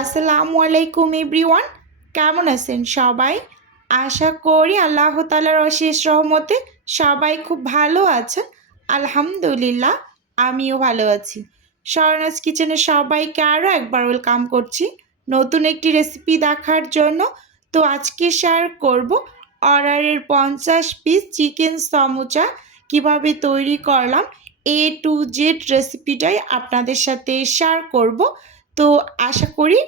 আসসালামু আলাইকুম এভরিওয়ান, কেমন আছেন সবাই? আশা করি আল্লাহ তাআলার অশেষ রহমতে সবাই খুব ভালো আছেন। আলহামদুলিল্লাহ, আমিও ভালো আছি। শরনাজ কিচেনে সবাইকে আরও একবার ওয়েলকাম করছি নতুন একটি রেসিপি দেখার জন্য। তো আজকে শেয়ার করব অর্ডারের 50 পিস চিকেন সমুচা কিভাবে তৈরি করলাম। এ টু জেড রেসিপিটাই আপনাদের সাথে শেয়ার করব। তো আশা করি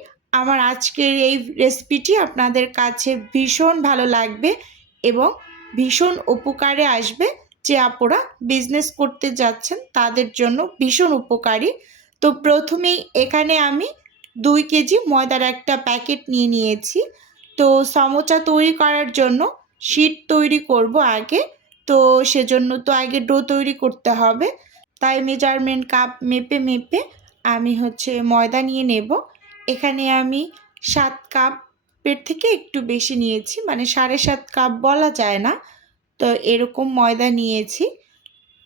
আমার আজকের এই রেসিপিটি আপনাদের কাছে ভীষণ ভালো লাগবে এবং ভীষণ উপকারে আসবে। যে আপুরা বিজনেস করতে যাচ্ছেন তাদের জন্য ভীষণ উপকারী। তো প্রথমেই এখানে আমি 2 কেজি ময়দার একটা প্যাকেট নিয়ে নিয়েছি। তো সমোচা তৈরি করার জন্য শিট তৈরি করব আগে। তো সেজন্য তো আগে ডো তৈরি করতে হবে, তাই মেজারমেন্ট কাপ মেপে মেপে আমি ময়দা নিয়ে নেব। এখানে আমি 7 কাপের থেকে একটু বেশি নিয়েছি, মানে 7.5 কাপ বলা যায় না, তো এরকম ময়দা নিয়েছি।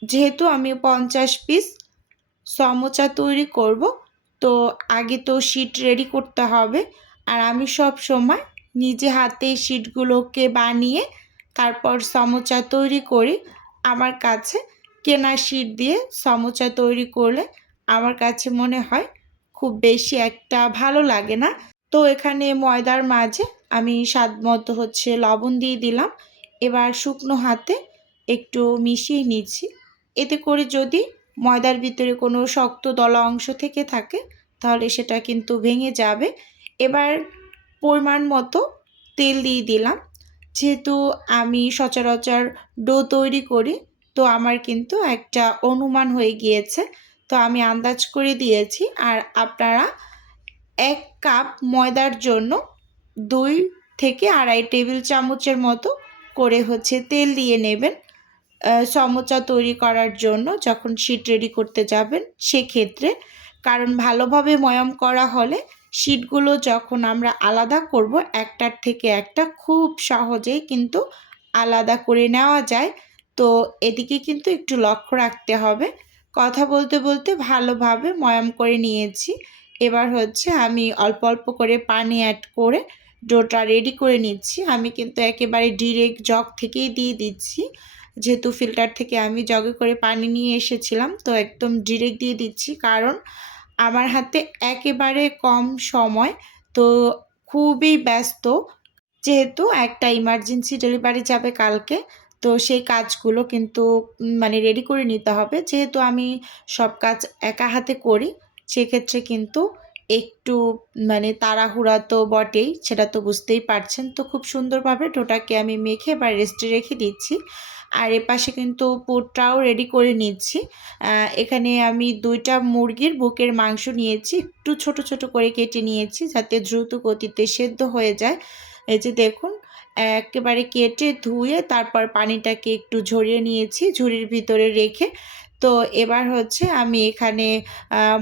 যেহেতু আমি 50 পিস সমোচা তৈরি করব, তো আগে তো শিট রেডি করতে হবে। আর আমি সব সময় নিজে হাতে শিটগুলোকে বানিয়ে তারপর সমোচা তৈরি করি। আমার কাছে কেনা শিট দিয়ে সমোচা তৈরি করলে আমার কাছে মনে হয় খুব বেশি একটা ভালো লাগে না। তো এখানে ময়দার মাঝে আমি স্বাদ মতো লবণ দিয়ে দিলাম। এবার শুকনো হাতে একটু মিশিয়ে নিচ্ছি। এতে করে যদি ময়দার ভিতরে কোনো শক্ত দলা অংশ থেকে থাকে তাহলে সেটা কিন্তু ভেঙে যাবে। এবার পরিমাণ মতো তেল দিয়ে দিলাম। যেহেতু আমি সচরাচর ডো তৈরি করি, তো আমার কিন্তু একটা অনুমান হয়ে গিয়েছে, তো আমি আন্দাজ করে দিয়েছি। আর আপনারা 1 কাপ ময়দার জন্য 2 থেকে 2.5 টেবিল চামচের মতো করে তেল দিয়ে নেবেন সমোচা তৈরি করার জন্য যখন শিট রেডি করতে যাবেন সেক্ষেত্রে। কারণ ভালোভাবে ময়াম করা হলে শিটগুলো যখন আমরা আলাদা করব একটার থেকে একটা খুব সহজেই কিন্তু আলাদা করে নেওয়া যায়। তো এদিকে কিন্তু একটু লক্ষ্য রাখতে হবে। কথা বলতে বলতে ভালোভাবে ময়াম করে নিয়েছি। এবার আমি অল্প অল্প করে পানি অ্যাড করে ডোটা রেডি করে নিচ্ছি। আমি কিন্তু একেবারে ডিরেক্ট জগ থেকেই দিয়ে দিচ্ছি, যেহেতু ফিল্টার থেকে আমি জগে করে পানি নিয়ে এসেছিলাম, তো একদম ডিরেক্ট দিয়ে দিচ্ছি। কারণ আমার হাতে একেবারে কম সময়, তো খুবই ব্যস্ত, যেহেতু একটা ইমার্জেন্সি ডেলিভারি যাবে কালকে। তো সেই কাজগুলো কিন্তু মানে রেডি করে নিতে হবে। যেহেতু আমি সব কাজ একা হাতে করি সেক্ষেত্রে কিন্তু একটু মানে তাড়াহুড়া তো বটেই, সেটা তো বুঝতেই পারছেন। তো খুব সুন্দরভাবে ডোটাকে আমি মেখে বা রেস্টে রেখে দিচ্ছি। আর এপাশে কিন্তু পুরটাও রেডি করে নিচ্ছি। এখানে আমি 2টা মুরগির বুকের মাংস নিয়েছি, একটু ছোট ছোট করে কেটে নিয়েছি যাতে দ্রুত গতিতে সেদ্ধ হয়ে যায়। এই যে দেখুন, একেবারে কেটে ধুয়ে তারপর পানিটাকে একটু ঝরিয়ে নিয়েছি ঝুড়ির ভিতরে রেখে। তো এবার আমি এখানে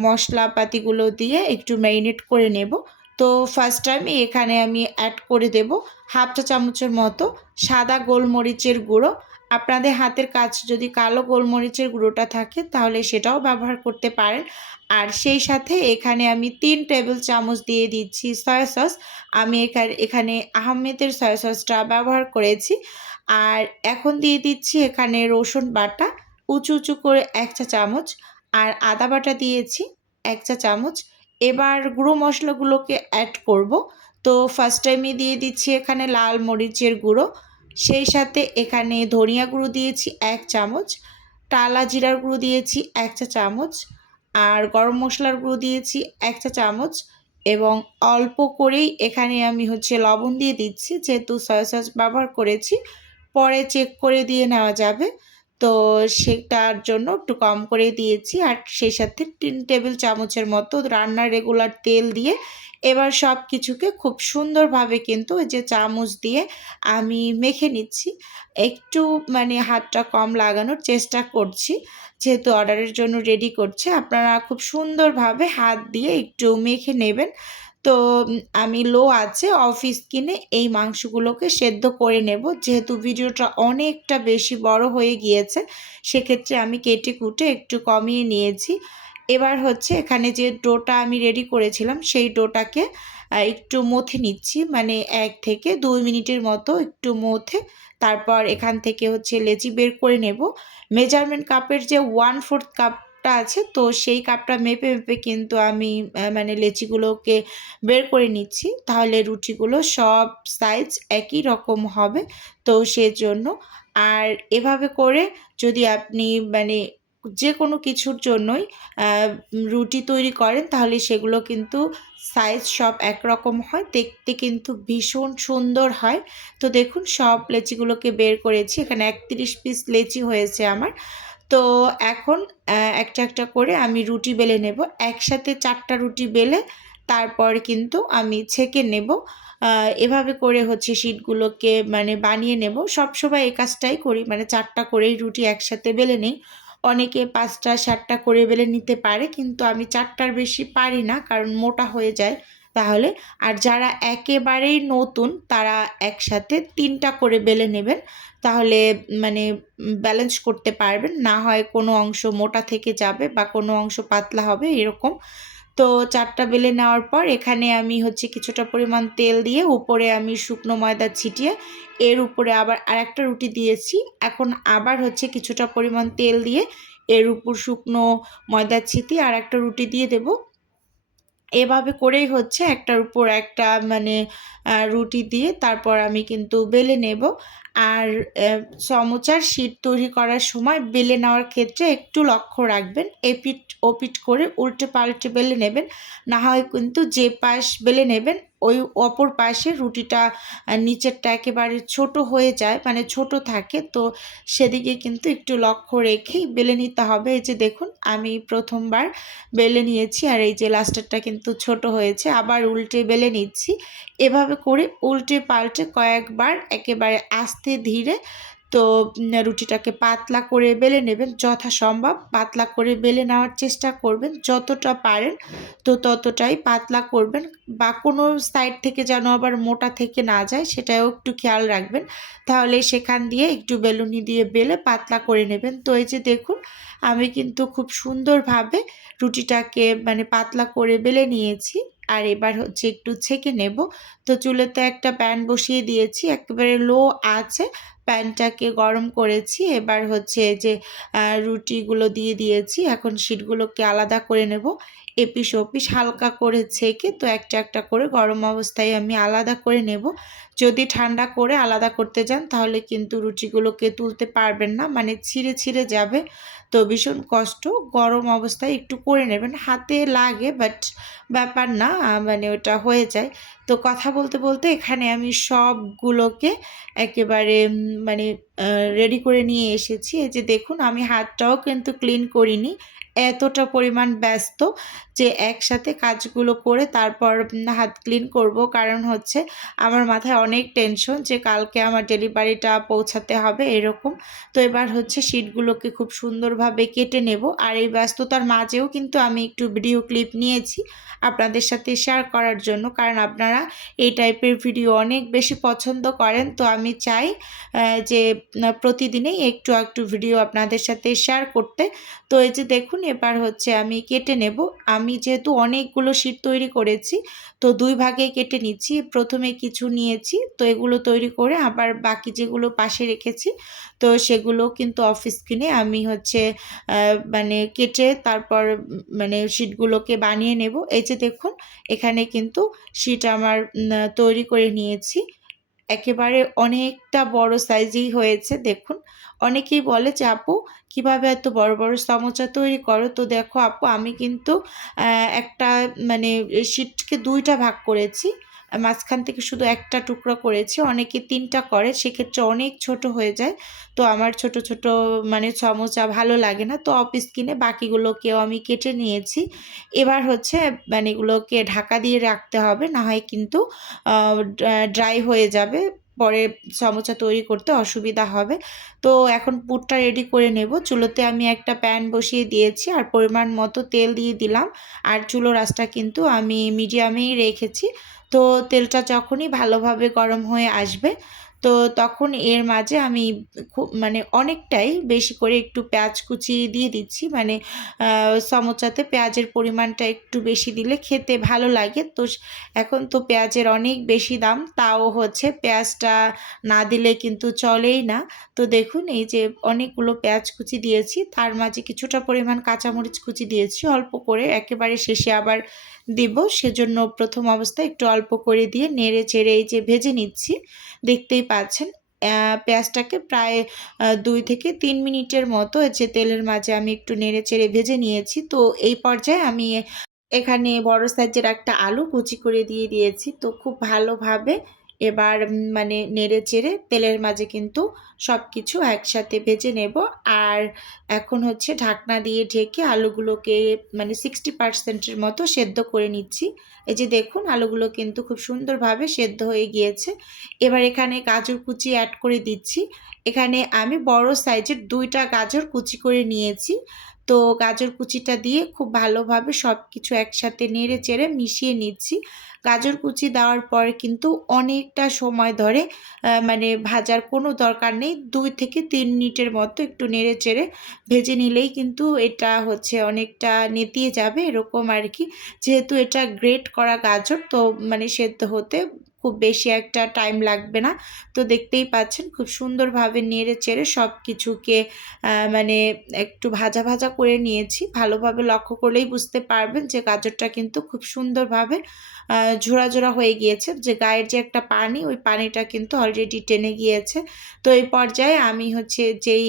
মশলাপাতিগুলো দিয়ে একটু ম্যারিনেট করে নেব। তো ফার্স্ট টাইম এখানে আমি অ্যাড করে দেব 1/2 চা চামচের মতো সাদা গোলমরিচের গুঁড়ো। আপনাদের হাতের কাছে যদি কালো গোলমরিচের গুঁড়োটা থাকে তাহলে সেটাও ব্যবহার করতে পারেন। আর সেই সাথে এখানে আমি 3 টেবিল চামচ দিয়ে দিচ্ছি সয়া সস। আমি এখানে আহমেদের সয়া সসটা ব্যবহার করেছি। আর এখন দিয়ে দিচ্ছি এখানে রসুন বাটা উঁচু উঁচু করে 1 চা চামচ, আর আদা বাটা দিয়েছি 1 চা চামচ। এবার গুঁড়ো মশলাগুলোকে অ্যাড করব। তো ফার্স্ট টাইমে দিয়ে দিচ্ছি এখানে লাল মরিচের গুঁড়ো, সেই সাথে এখানে ধনিয়া গুঁড়ো দিয়েছি 1 চামচ, টালা জিরার গুঁড়ো দিয়েছি 1 চা চামচ, আর গরম মশলার গুঁড়ো দিয়েছি 1 চা চামচ। এবং অল্প করেই এখানে আমি লবণ দিয়ে দিচ্ছি, যেহেতু সয়া সস ব্যবহার করেছি, পরে চেক করে দিয়ে নেওয়া যাবে। তো সেটার জন্য একটু কম করে দিয়েছি। আর সেই সাথে 3 টেবিল চামচের মতো রান্নার রেগুলার তেল দিয়ে এবার সব কিছুকে খুব সুন্দরভাবে কিন্তু ওই যে চামচ দিয়ে আমি মেখে নিচ্ছি। একটু মানে হাতটা কম লাগানোর চেষ্টা করছি, যেহেতু অর্ডারের জন্য রেডি করছে। আপনারা খুব সুন্দরভাবে হাত দিয়ে একটু মেখে নেবেন। তো আমি লো আঁচে অফ স্কিনে এই মাংসগুলোকে সেদ্ধ করে নেব। যেহেতু ভিডিওটা অনেকটা বেশি বড় হয়ে গিয়েছে সেক্ষেত্রে আমি কেটে কুটে একটু কমিয়ে নিয়েছি। এবার হচ্ছে এখানে যে ডোটা আমি রেডি করেছিলাম সেই ডোটাকে একটু মথে নিচ্ছি, মানে 1 থেকে 2 মিনিটের মতো একটু মথে তারপর এখান থেকে হচ্ছে লেচি বের করে নেব। মেজারমেন্ট কাপের যে 1/4 কাপটা আছে, তো সেই কাপটা মেপে মেপে কিন্তু আমি মানে লেচিগুলোকে বের করে নিচ্ছি, তাহলে রুটিগুলো সব সাইজ একই রকম হবে। তো সেজন্য আর এভাবে করে যদি আপনি মানে যে কোনো কিছুর জন্যই রুটি তৈরি করেন তাহলে সেগুলো কিন্তু সাইজ সব একরকম হয়, দেখতে কিন্তু ভীষণ সুন্দর হয়। তো দেখুন সব লেচিগুলোকে বের করেছি, এখানে 31 পিস লেচি হয়েছে আমার। তো এখন একটা একটা করে আমি রুটি বেলে নেব, একসাথে 4টা রুটি বেলে তারপর কিন্তু আমি ছেঁকে নেব। এভাবে করে হচ্ছে শিটগুলোকে মানে বানিয়ে নেব। সবসময় এই কাজটাই করি, মানে 4টা করেই রুটি একসাথে বেলে নিই। অনেকে 5টা 7টা করে বেলে নিতে পারে, কিন্তু আমি 4টার বেশি পারি না, কারণ মোটা হয়ে যায় তাহলে। আর যারা একেবারেই নতুন তারা একসাথে 3টা করে বেলে নেবেন, তাহলে মানে ব্যালেন্স করতে পারবেন, না হয় কোনো অংশ মোটা থেকে যাবে বা কোনো অংশ পাতলা হবে এরকম। তো 4টা বেলে নেওয়ার পর এখানে আমি হচ্ছে কিছুটা পরিমাণ তেল দিয়ে উপরে আমি শুকনো ময়দা ছিটিয়ে এর উপরে আবার আরেকটা রুটি দিয়েছি। এখন আবার হচ্ছে কিছুটা পরিমাণ তেল দিয়ে এর উপর শুকনো ময়দা ছিটিয়ে আরেকটা রুটি দিয়ে দেব। এভাবে করেই হচ্ছে একটার উপর একটা মানে রুটি দিয়ে তারপর আমি কিন্তু বেলে নেব। আর সমোচার শীট তৈরি করার সময় বেলে নেওয়ার ক্ষেত্রে একটু লক্ষ্য রাখবেন, এপিঠ ওপিঠ করে উল্টে পাল্টে বেলে নেবেন, না হয় কিন্তু যে পাশ বেলে নেবেন ওই অপর পাশে রুটিটা নিচেরটা একেবারে ছোট হয়ে যায়, মানে ছোট থাকে, তো সেদিকে কিন্তু একটু লক্ষ্য রেখেই বেলে নিতে হবে। এই যে দেখুন আমি প্রথমবার বেলে নিয়েছি আর এই যে লাস্টেরটা কিন্তু ছোট হয়েছে, আবার উল্টে বেলে নিচ্ছি। এভাবে করে উল্টে পাল্টে কয়েকবার একেবারে আস্তে ধীরে তো রুটিটাকে পাতলা করে বেলে নেবেন, যথাসম্ভব পাতলা করে বেলে নেওয়ার চেষ্টা করবেন, যতটা পারেন তো ততটাই পাতলা করবেন, বা কোনো সাইড থেকে যেন আবার মোটা থেকে না যায় সেটাও একটু খেয়াল রাখবেন, তাহলে সেখান দিয়ে একটু বেলুনি দিয়ে বেলে পাতলা করে নেবেন। তো এই যে দেখুন আমি কিন্তু খুব সুন্দরভাবে রুটিটাকে মানে পাতলা করে বেলে নিয়েছি। আর এবার হচ্ছে একটু ছেঁকে নেব। তো চুলাতে একটা প্যান বসিয়ে দিয়েছি, একেবারে লো আঁচে প্যানটাকে গরম করেছি। এবার হচ্ছে যে রুটিগুলো দিয়ে দিয়েছি, এখন শিটগুলোকে আলাদা করে নেব, এপিস ওপিস হালকা করে ছেঁকে তো একটা একটা করে গরম অবস্থায় আমি আলাদা করে নেব। যদি ঠান্ডা করে আলাদা করতে যান তাহলে কিন্তু রুটিগুলোকে তুলতে পারবেন না, মানে ছিঁড়ে ছিঁড়ে যাবে, তো ভীষণ কষ্ট। গরম অবস্থায় একটু করে নেবেন, হাতে লাগে বাট ব্যাপার না, মানে ওটা হয়ে যায়। তো কথা বলতে বলতে এখানে আমি সবগুলোকে একেবারে মানে রেডি করে নিয়ে এসেছি। এই যে দেখুন আমি হাতটাও কিন্তু ক্লিন করিনি, এতটা পরিমাণ ব্যস্ত যে একসাথে কাজগুলো করে তারপর হাত ক্লিন করব, কারণ হচ্ছে আমার মাথায় অনেক টেনশন যে কালকে আমার ডেলিভারিটা পৌঁছাতে হবে এরকম। তো এবার হচ্ছে শিটগুলোকে খুব সুন্দরভাবে কেটে নেব, আর এই ব্যস্ততার মাঝেও কিন্তু আমি একটু ভিডিও ক্লিপ নিয়েছি আপনাদের সাথে শেয়ার করার জন্য, কারণ আপনারা এই টাইপের ভিডিও অনেক বেশি পছন্দ করেন। তো আমি চাই যে প্রতিদিনই একটু একটু ভিডিও আপনাদের সাথে শেয়ার করতে। তো এই যে দেখুন এবার হচ্ছে আমি কেটে নেব। আমি যেহেতু অনেকগুলো শিট তৈরি করেছি তো 2 ভাগে কেটে নিচ্ছি। প্রথমে কিছু নিয়েছি, তো এগুলো তৈরি করে আবার বাকি যেগুলো পাশে রেখেছি তো সেগুলো কিন্তু অফ স্ক্রিনে আমি হচ্ছে মানে কেটে তারপর মানে শিটগুলোকে বানিয়ে নেব। এই যে দেখুন এখানে কিন্তু শিট আমার তৈরি করে নিয়েছি, একেবারে অনেকটা বড় সাইজেই হয়েছে দেখুন। অনেকেই বলে যে আপু কিভাবে এত বড় বড় সমোচা তৈরি করো, তো দেখো আপু আমি কিন্তু একটা মানে শিটকে 2টা ভাগ করেছি, মাঝখান থেকে শুধু একটা টুকরো করেছি, অনেকে 3টা করে, সেক্ষেত্রে অনেক ছোট হয়ে যায়। তো আমার ছোট ছোট মানে সমোচা ভালো লাগে না, তো অফ স্ক্রিনে বাকিগুলোকেও আমি কেটে নিয়েছি। এবার হচ্ছে মানে এগুলোকে ঢাকা দিয়ে রাখতে হবে, না হয় কিন্তু ড্রাই হয়ে যাবে, পরে সমোচা তৈরি করতে অসুবিধা হবে। তো এখন পুরটা রেডি করে নেব। চুলোতে আমি একটা প্যান বসিয়ে দিয়েছি আর পরিমাণ মতো তেল দিয়ে দিলাম, আর চুলোর আঁচটা কিন্তু আমি মিডিয়ামেই রেখেছি। তো তেলটা যখনই ভালোভাবে গরম হয়ে আসবে তো তখন এর মাঝে আমি খুব মানে অনেকটাই বেশি করে একটু পেঁয়াজ কুচি দিয়ে দিচ্ছি। মানে সমোসাতে পেঁয়াজের পরিমাণটা একটু বেশি দিলে খেতে ভালো লাগে। তো এখন তো পেঁয়াজের অনেক বেশি দাম, তাও হচ্ছে পেঁয়াজটা না দিলে কিন্তু চলেই না। তো দেখুন এই যে অনেকগুলো পেঁয়াজ কুচি দিয়েছি, তার মাঝে কিছুটা পরিমাণ কাঁচামরিচ কুচি দিয়েছি অল্প করে, একেবারে শেষে আবার দিব, সেজন্য প্রথম অবস্থায় একটু অল্প করে দিয়ে নেড়ে চেড়ে এই যে ভেজে নিচ্ছি। দেখতেই পাচ্ছেন পেঁয়াজটাকে প্রায় 2 থেকে 3 মিনিটের মতো যে তেলের মাঝে আমি একটু নেড়ে চেড়ে ভেজে নিয়েছি। তো এই পর্যায়ে আমি এখানে বড় সাইজের একটা আলু কুচি করে দিয়ে দিয়েছি। তো খুব ভালোভাবে এবার মানে নেড়ে চেড়ে তেলের মাঝে কিন্তু সব কিছু একসাথে ভেজে নেব। আর এখন হচ্ছে ঢাকনা দিয়ে ঢেকে আলুগুলোকে মানে 60% এর মতো সেদ্ধ করে নিচ্ছি। এই যে দেখুন আলুগুলো কিন্তু খুব সুন্দরভাবে সেদ্ধ হয়ে গিয়েছে। এবার এখানে গাজর কুচি অ্যাড করে দিচ্ছি। এখানে আমি বড় সাইজের 2টা গাজর কুচি করে নিয়েছি। তো গাজর কুচিটা দিয়ে খুব ভালোভাবে সব কিছু একসাথে নেড়ে চেড়ে মিশিয়ে নিচ্ছি। গাজর কুচি দেওয়ার পরে কিন্তু অনেকটা সময় ধরে মানে ভাজার কোনো দরকার নেই। 2 থেকে 3 মিনিটের মতো একটু নেড়ে চেড়ে ভেজে নিলেই কিন্তু এটা হচ্ছে অনেকটা নেতিয়ে যাবে এরকম আর কি। যেহেতু এটা গ্রেট করা গাজর, তো মানে সেদ্ধ হতে খুব বেশি একটা টাইম লাগবে না। তো দেখতেই পাচ্ছেন খুব সুন্দরভাবে নেড়ে চেড়ে সব কিছুকে মানে একটু ভাজা ভাজা করে নিয়েছি। ভালোভাবে লক্ষ্য করলেই বুঝতে পারবেন যে গাজরটা কিন্তু খুব সুন্দরভাবে ঝোড়া ঝোড়া হয়ে গিয়েছে। যে গায়ের যে একটা পানি, ওই পানিটা কিন্তু অলরেডি টেনে গিয়েছে। তো এই পর্যায়ে আমি হচ্ছে যেই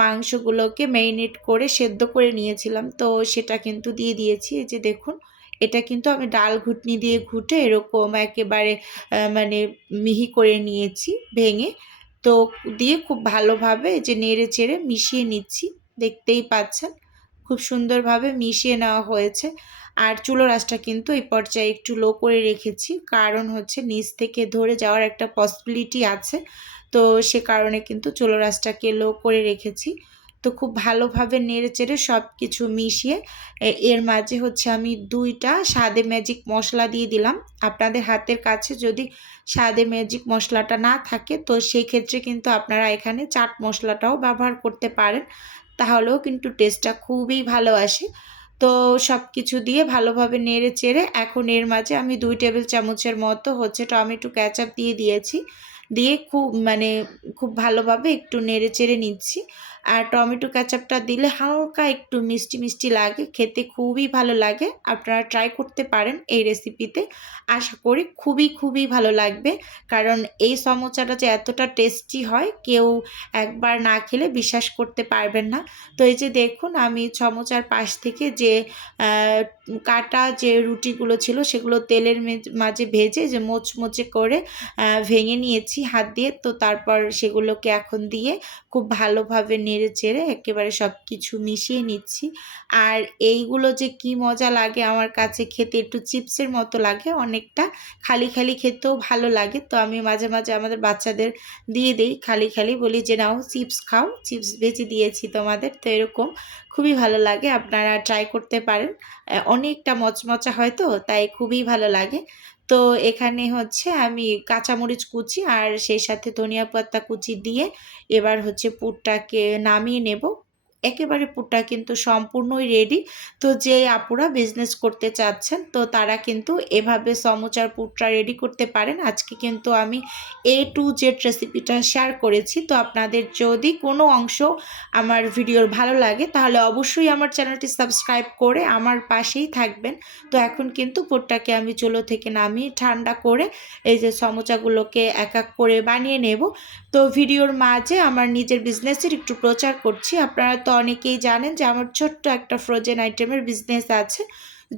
মাংসগুলোকে ম্যারিনেট করে সেদ্ধ করে নিয়েছিলাম, তো সেটা কিন্তু দিয়ে দিয়েছি। এই যে দেখুন এটা কিন্তু আমি ডাল ঘুটনি দিয়ে ঘুটে এরকম একেবারে মানে মিহি করে নিয়েছি ভেঙে। তো দিয়ে খুব ভালোভাবে যে নেড়ে চেড়ে মিশিয়ে নিচ্ছি। দেখতেই পাচ্ছেন খুব সুন্দরভাবে মিশিয়ে নেওয়া হয়েছে। আর চুলোর আঁচটা কিন্তু এই পর্যায়ে একটু লো করে রেখেছি, কারণ হচ্ছে নিচ থেকে ধরে যাওয়ার একটা পসিবিলিটি আছে। তো সে কারণে কিন্তু চুলোর আঁচটাকে লো করে রেখেছি। তো খুব ভালোভাবে নেড়ে চেড়ে সব কিছু মিশিয়ে এর মাঝে হচ্ছে আমি 2টা স্বাদে ম্যাজিক মশলা দিয়ে দিলাম। আপনাদের হাতের কাছে যদি স্বাদে ম্যাজিক মশলাটা না থাকে, তো সেই ক্ষেত্রে কিন্তু আপনারা এখানে চাট মশলাটাও ব্যবহার করতে পারেন, তাহলেও কিন্তু টেস্টটা খুবই ভালো আসে। তো সব কিছু দিয়ে ভালোভাবে নেড়ে চেড়ে এখন এর মাঝে আমি 2 টেবিল চামচের মতো হচ্ছে টমেটো কেচাপ দিয়ে দিয়েছি। দিয়ে খুব মানে খুব ভালোভাবে একটু নেড়ে চেড়ে নিচ্ছি। আর টমেটো কেচাপটা দিলে হালকা একটু মিষ্টি মিষ্টি লাগে, খেতে খুবই ভালো লাগে। আপনারা ট্রাই করতে পারেন এই রেসিপিতে, আশা করি খুবই ভালো লাগবে। কারণ এই সমোসাটা যে এতটা টেস্টি হয়, কেউ একবার না খেলে বিশ্বাস করতে পারবেন না। তো এই যে দেখুন আমি সমোসার পাশ থেকে যে কাটা যে রুটিগুলো ছিল সেগুলো তেলের মাঝে ভেজে যে মোচমোচে করে ভেঙে নিয়েছি হাত দিয়ে। তো তারপর সেগুলোকে এখন দিয়ে খুব ভালোভাবে নেড়ে চেড়ে একেবারে সব কিছু মিশিয়ে নিচ্ছি। আর এইগুলো যে কি মজা লাগে আমার কাছে খেতে, একটু চিপসের মতো লাগে অনেকটা, খালি খেতেও ভালো লাগে। তো আমি মাঝে আমাদের বাচ্চাদের দিয়ে দেই, খালি বলি যে নাও চিপস খাও, চিপস ভেজে দিয়েছি তোমাদের। তো এরকম খুবই ভালো লাগে, আপনারা ট্রাই করতে পারেন। অনেকটা মচমচা হয় তো, তাই খুবই ভালো লাগে। তো এখানে হচ্ছে আমি কাঁচামরিচ কুচি আর সেই সাথে ধনিয়া পাতা কুচি দিয়ে এবার হচ্ছে পুরটাকে নামিয়ে নেব। একেবারে পুরটা কিন্তু সম্পূর্ণই রেডি। তো যে আপুরা বিজনেস করতে চাচ্ছেন, তো তারা কিন্তু এভাবে সমোসার পুরটা রেডি করতে পারেন। আজকে কিন্তু আমি A to Z রেসিপিটা শেয়ার করেছি। তো আপনাদের যদি কোনো অংশ আমার ভিডিওর ভালো লাগে, তাহলে অবশ্যই আমার চ্যানেলটি সাবস্ক্রাইব করে আমার পাশেই থাকবেন। তো এখন কিন্তু পুরটাকে আমি চুলো থেকে নামিয়ে ঠান্ডা করে এই যে সমোসাগুলোকে এক করে বানিয়ে নেব। তো ভিডিওর মাঝে আমার নিজের বিজনেসের একটু প্রচার করছি। আপনারা তো অনেকেই জানেন যে আমার ছোট্ট একটা ফ্রোজেন আইটেমের বিজনেস আছে।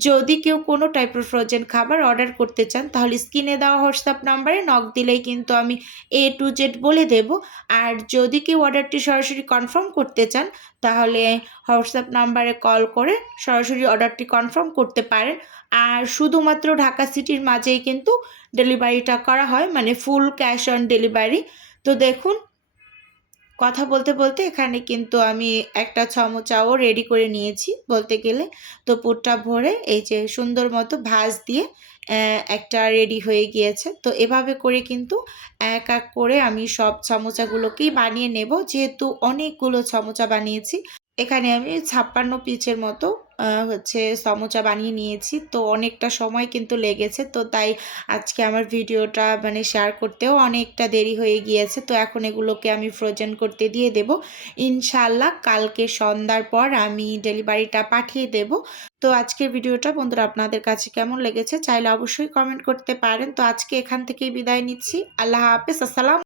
যদি কেউ কোনো টাইপের ফ্রোজেন খাবার অর্ডার করতে চান, তাহলে স্ক্রিনে দেওয়া হোয়াটসঅ্যাপ নাম্বারে নক দিলেই কিন্তু আমি A to Z বলে দেব। আর যদি কেউ অর্ডারটি সরাসরি কনফার্ম করতে চান, তাহলে হোয়াটসঅ্যাপ নাম্বারে কল করে সরাসরি অর্ডারটি কনফার্ম করতে পারেন। আর শুধুমাত্র ঢাকা সিটির মাঝেই কিন্তু ডেলিভারিটা করা হয়, মানে ফুল ক্যাশ অন ডেলিভারি। তো দেখুন কথা বলতে এখানে কিন্তু আমি একটা সমোসাও রেডি করে নিয়েছি বলতে গেলে। তো পুরটা ভরে এই যে সুন্দর মতো ভাঁজ দিয়ে একটা রেডি হয়ে গিয়েছে। তো এভাবে করে কিন্তু এক এক করে আমি সব সমোচাগুলোকেই বানিয়ে নেব। যেহেতু অনেকগুলো সমোচা বানিয়েছি, এখানে আমি ৫৬ পিসের মতো হচ্ছে সমোচা বানিয়ে নিয়েছি। তো অনেকটা সময় কিন্তু লেগেছে। তো তাই আজকে আমার ভিডিওটা মানে শেয়ার করতেও অনেকটা দেরি হয়ে গিয়েছে। তো এখন এগুলোকে আমি ফ্রোজেন করতে দিয়ে দেব। ইনশাআল্লাহ কালকে সন্ধ্যার পর আমি ডেলিভারিটা পাঠিয়ে দেব। তো আজকের ভিডিওটা বন্ধুরা আপনাদের কাছে কেমন লেগেছে চাইলে অবশ্যই কমেন্ট করতে পারেন। তো আজকে এখান থেকেই বিদায় নিচ্ছি। আল্লাহ হাফেজ। আসসালাম।